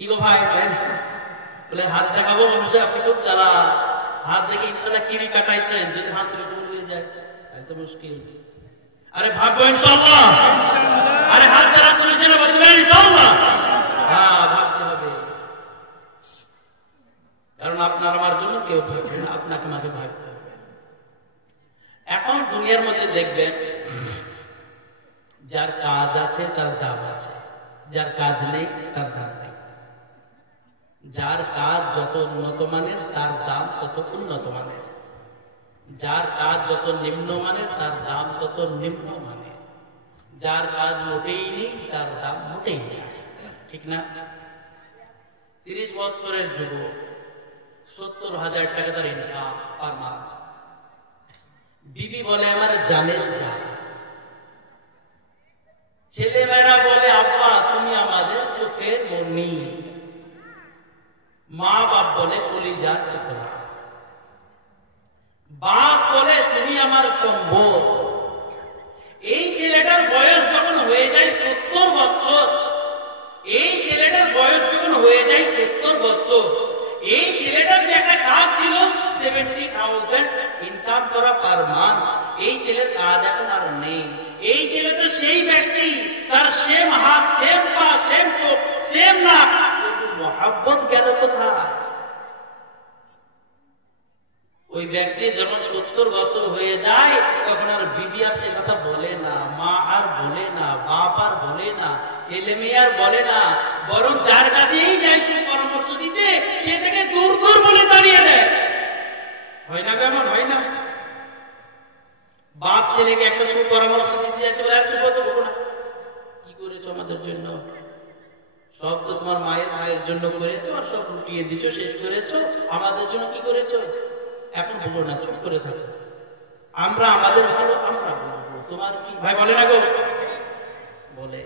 কি গো ভাই, বলে হাত দেখাবো মানুষে, আপনি খুব চালা, হাত দেখে ইনশাল্লাহ কিরি কাটাইছেন, যদি হাত থেকে হয়ে যায় তাহলে তো মুশকিল। আরে ভাববো ইনশাল্লাহ, আরে হাত যারা তুলেছিল বলবেন ইনশাল্লাহ, হ্যাঁ ভাবতে হবে, কারণ আপনার আমার জন্য কেউ ভাববে না, আপনাকে মাঝে ভাবতে হবে। এখন দুনিয়ার মধ্যে দেখবেন যার কাজ আছে তার দাম আছে, যার কাজ নেই তার দাম নেই। যার কাজ যত উন্নত মানের তার দাম তত উন্নত মানের, যার কাজ যত নিম্ন মানের তার দাম তত নিম্ন মানের, যার কাজ মোটেই নেই তার দাম মোটেই নেই, ঠিক না? 30 বছরের যুবক, 70,000 টাকা তার ইনকাম পার মাস, বিবি বলে আমার জানের জান, ছেলেমেয়েরা বলে আব্বা তুমি আমাদের চোখের মনি, মা বাপ বলে কলিজার টুকরা, বাপ বলে তুমি আমার সম্ভব। এই ছেলেটার বয়স যখন হয়ে যায় 70 বছর, এই ছেলেটার বয়স যখন হয়ে যায় 70 বছর, এই ছেলেটার যে একটা কাজ ছিল 70,000 ইনকাম করা পার মান্থ, এই ছেলের কাজ এখন আর নেই। এই ছেলে তো সেই ব্যক্তি, তার সেম হাত, সেম পা, সেম চোখ, সেম নাক, মহাব্বত গেল কোথায়? ওই ব্যক্তি যখন 70 বছর হয়ে যায় তখন আর বিবি আর সে কথা বলে না, মা আর বলে না, বাপ আর বলে না, ছেলে মেয়ে আর বলে না, বরং যার কাছেই যায় সে পরামর্শ দিতে সে থেকে দূর দূর বলে দাঁড়িয়ে দেয়। হয় না কেমন? হয় না? বাপ ছেলেকে একটা সুপরামর্শ দিতে যাচ্ছে, বলে চুপ তো বলো না, কি করেছো আমাদের জন্য? সব তো তোমার মায়ের জন্য করেছো, আর সব লুটিয়ে দিচ্ছ, শেষ করেছো, আমাদের জন্য কি করেছো? এখন বলো না, চুপ করে থাকো, আমরা আমাদের ভালো আমরা বলবো, তোমার কি? ভাই বলে না গো, বলে।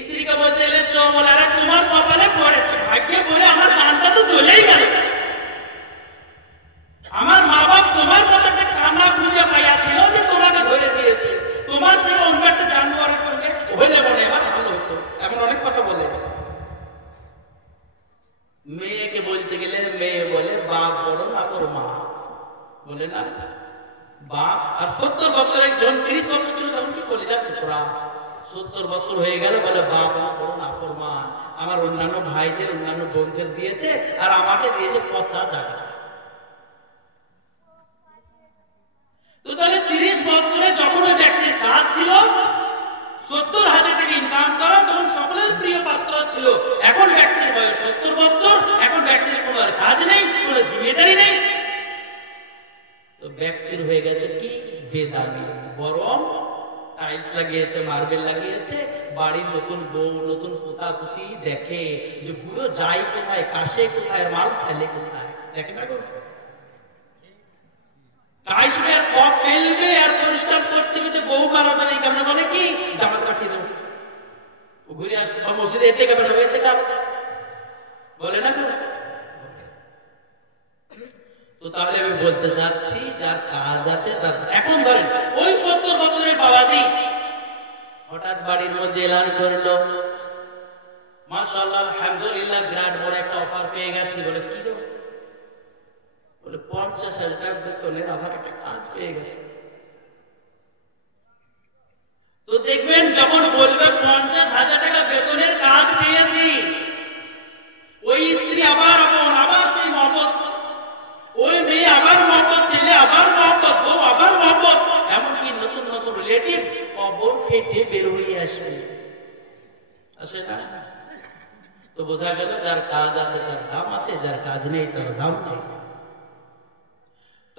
স্ত্রীকে বলতে এলে সব বলে আরে তোমার কপালে পড়ে, ভাগ্যে পড়ে আমার জানটা তো চলেই গেল, আমার মা বাপ তোমার মতো একটা কানা খুঁজে পাইয়াছিল যে তোমাকে ধরে দিয়েছে, তোমার থেকে অন্য একটা জানোয়ারের সঙ্গে হইলে বলে এবার ভালো হতো, এখন অনেক কথা বলে। মেয়েকে বলতে গেলে মেয়ে বলে বাপ বড় না তোর মা, বলে না বাপ। আর 70 বছর একজন 30 বছর ছিল তখন কি বলে যান তোরা, 70 বছর হয়ে গেল বলে বাপ বড় না তোর মা, আমার অন্যান্য ভাইদের অন্যান্য বোনদের দিয়েছে আর আমাকে দিয়েছে 50 টাকা। তো তাহলে 30 বছরে যখন ওই ব্যক্তির কাজ ছিল 70,000 টাকা ইনকাম করা, তখন সকলের প্রিয় পাত্র ছিল। এখন ব্যক্তির বয়স 70 বছর, এখন ব্যক্তির কোনো আর কাজ নেই, কোনো জিম্মেদারি নেই, তো ব্যক্তির হয়ে গেছে কি বেদামি, বরং টাইলস লাগিয়েছে, মার্বেল লাগিয়েছে, বাড়ির নতুন বউ নতুন পোতাপুতি দেখে যে বুড়ো যায় কোথায়, কাশে কোথায়, মাল ফেলে কোথায়, দেখে না গো। কাশবে আর কফ ফেলবে আর পরিষ্কার করতে গেলে বউ মারা যাবে, কেমন বলে কি জামাত কাটিয়ে দেবো, ঘুরে আসবে, মসজিদে এতে কেমন হবে, এতে কাপ বলে না তো। তো তাহলে আমি বলতে চাচ্ছি যার কাজ আছে তার। এখন ধরেন ওই 70 বছরের বাবাজি হঠাৎ বাড়ির মধ্যে এলান করলো, মাশাআল্লাহ আলহামদুলিল্লাহ বিরাট বড় একটা অফার পেয়ে গেছি, বলে কি গো, বলে 50,000 টাকা বেতনের আবার একটা কাজ পেয়ে গেছে। তো দেখবেন যখন বলবে 50,000 টাকা বেতনের কাজ পেয়েছি, ওই স্ত্রী আবার আবার সেই মহব্বত, ওই মেয়ে আবার মহব্বত, ছেলে আবার মহব্বত, বউ আবার মহব্বত, এমনকি নতুন নতুন রিলেটিভ কবর ফেটে বের হয়ে আসবে, আসে না? তো বোঝা গেল যার কাজ আছে তার দাম আছে, যার কাজ নেই তার দাম নেই।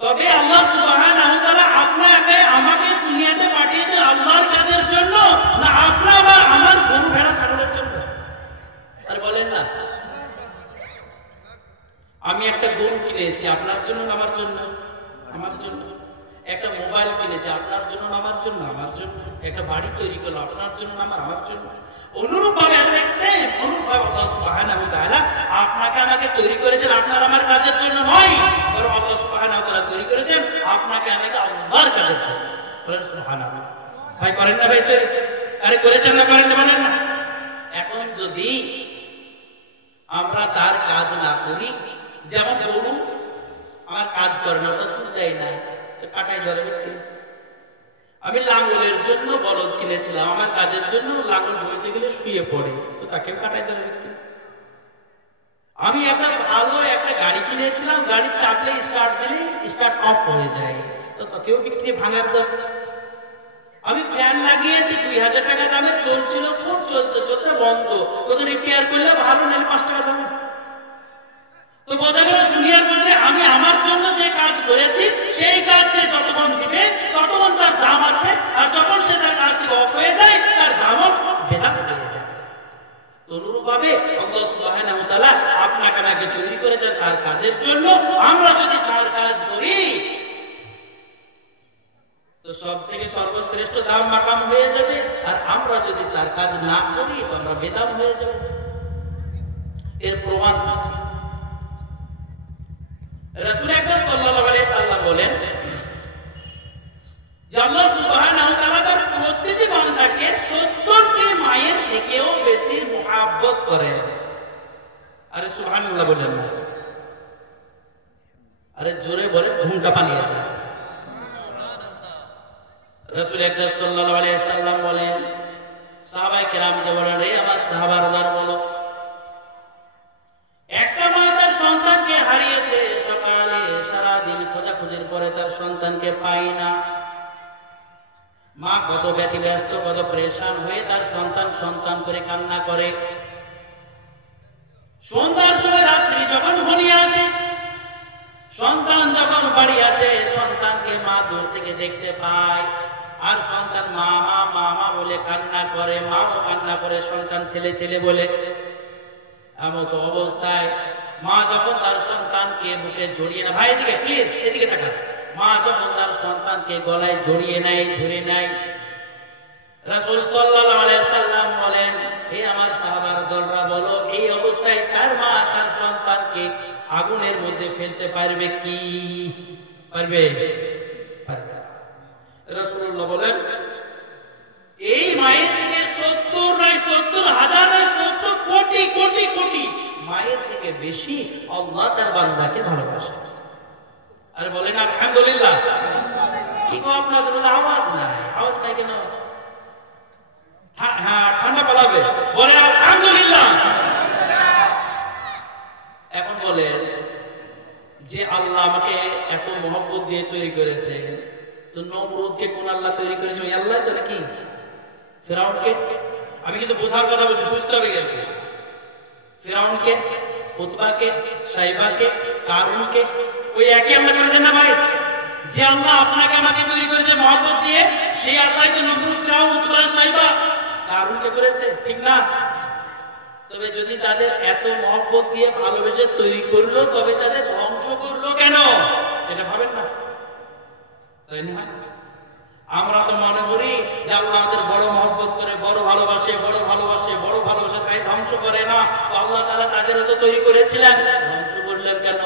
তবে আল্লাহ সুবহানাহু ওয়া তাআলা আপনাকে আমাকে দুনিয়াতে পাঠিয়েছেন আল্লাহর কাজের জন্য, না আপনার বা আমার গরু ভেড়া ছাগলের জন্য? আর বলেন না, আমি একটা গরু কিনেছি আপনার জন্য না আমার জন্য? আমার জন্য। একটা মোবাইল কিনেছি আপনার জন্য না আমার জন্য? আমার জন্য। একটা বাড়ি তৈরি করলো আপনার জন্য না আমার জন্য? অনুরূপভাবে আল্লাহ সুবহানাহু ওয়া তাআলা আপনাকে আমাকে তৈরি করেছেন আপনার আমার কাজের জন্য নয়, বরং আল্লাহ সুবহানাহু ওয়া তাআলা তৈরি করেছেন আপনাকে আমাকে আল্লাহর কাজের জন্য। বলেন সুবহানাল্লাহ। ভাই করেন না ভাই তৈরি? আরে করেছেন না করেন না বলেন না। এখন এখন যদি আমরা তার কাজ না করি, যেমন গরু আমার কাজ করে না, ওটা দুধ দেয় না, কাটাই ধরে। আমি লাঙ্গলের জন্য বলদ কিনেছিলাম, আমার কাজের জন্য লাঙ্গল বইতে গেলে শুয়ে পড়ে, তো তাকেও কাটাই ধরে। আমি একটা ভালো একটা গাড়ি কিনেছিলাম, গাড়ি চাপলে স্টার্ট দিলে স্টার্ট অফ হয়ে যায়, তো তাকেও বিক্রি ভাঙার দরকার। আমি ফ্যান লাগিয়েছি 2000 টাকা দামে, চলছিল খুব, চলতে চলতে বন্ধ, তোকে রিপেয়ার করলে ভালো, নাহলে 5 টাকা দাম। তো বোঝা গেল দুনিয়ার মধ্যে আমি আমার জন্য যে কাজ করেছি সেই কাজ সে যতক্ষণ দিবে ততক্ষণ তার দাম আছে, আর যখন সে তার কাজ থেকে অফ হয়ে যায় তার দামও বেদাত হয়ে যায়। অনুরূপভাবে আল্লাহ সুবহানাহু ওয়া তাআলা আপনাকে আমাকে তৈরি করেছেন তার কাজের জন্য। আমরা যদি তার কাজ করি তো সব থেকে সর্বশ্রেষ্ঠ দাম মাকাম হয়ে যাবে, আর আমরা যদি তার কাজ না করি তো আমরা বেদাম হয়ে যাব। এর প্রমাণ আছে। রাসূল আকরাম সাল্লাল্লাহু আলাইহি সাল্লাম বলেন যে আল্লাহ সুবহানাহু ওয়া তাআলা তার প্রতিটি বান্দাকে 70টি মায়ের থেকেও বেশি মুহাব্বত করেন। আরে সুবহানাল্লাহ বলেন না, আরে জোরে বলে, ঘুমটা পালিয়ে যায়। রাসূল আকরাম সাল্লাল্লাহু আলাইহি সাল্লাম বলেন, সাহাবায়ে কেরামকে বলেন, রে আমার সাহাবারা বলো, একটা মা তার সন্তানকে হারিয়েছে, সকালে সারাদিন খোঁজাখুঁজির পরে তার সন্তানকে পাই না। মা কত ব্যতিব্যস্ত, কত পরেশান হয়ে তার সন্তান সন্তান করে কান্না করে। সন্ধ্যার সময় রাত্রি যখন ঘনিয়ে আসে, সন্তান যখন বাড়ি আসে, সন্তানকে মা দূর থেকে দেখতে পায়, আর সন্তান মা মা মা মা বলে কান্না করে, মাও কান্না করে, সন্তান ছেলে ছেলে বলে। এমত অবস্থায় মা যখন তার সন্তানকে বুকে জড়িয়ে নেয়, ভাই এদিকে প্লিজ, এদিকে তাকান, মা যখন তার সন্তানকে গলায় জড়িয়ে নেয়, ধরে নেয়, রাসূল সাল্লাল্লাহু আলাইহি সাল্লাম বলেন, হে আমার সাহাবার দলরা বলো, এই অবস্থায় তার মা তার সন্তানকে আগুনের মধ্যে ফেলতে পারবে কি? পারবে? পারবে। রাসূলুল্লাহ বলেন, এই মায়ের থেকে 70,000 নয় 70 কোটি কোটি কোটি মায়ের থেকে বেশি আল্লাহ তার বান্দাকে ভালোবাসে। আর বলেন আলহামদুলিল্লাহ। কি গো আপনাদের আওয়াজ নাই? আওয়াজ নাই কেন? হ্যাঁ ঠান্ডা পালাবে, বলেন আলহামদুলিল্লাহ। এখন বলেন যে আল্লাহ আমাকে এত মহব্বত দিয়ে তৈরি করেছে, তো নমরুদকে কোন আল্লাহ তৈরি করেছে? ওই আল্লাহ তো নাকি? ফিরআউনকে? আমি কিন্তু বোঝার কথা বলছি, বুঝতে হবে কিন্তু। ফিরআউনকে, উতবাকে, সাইবাকে, কারুনকে ওই একই আল্লাহ করেছেন না ভাই? যে আল্লাহ আপনাকে আমাকে তৈরি করেছে মহব্বত দিয়ে, সেই আল্লাহ তো নমরুদ, ফিরআউন, উতবা, সাইবা, কারুনকে করেছে, ঠিক না? তবে যদি তাদের এত মহব্বত দিয়ে ভালোবেসে তৈরি করলো, তবে তাদের ধ্বংস করলো কেন? এটা ভাবেন না? তাই না? আমরা তো মনে করি যে আল্লাহ আমাদের বড় মহব্বত করে, বড় ভালোবাসে, বড় ভালোবাসে, বড় ভালোবাসে, তাই ধ্বংস করে না। আল্লাহ তাআলা তাদেরও তো তৈরি করেছিলেন, ধ্বংস করলেন কেন?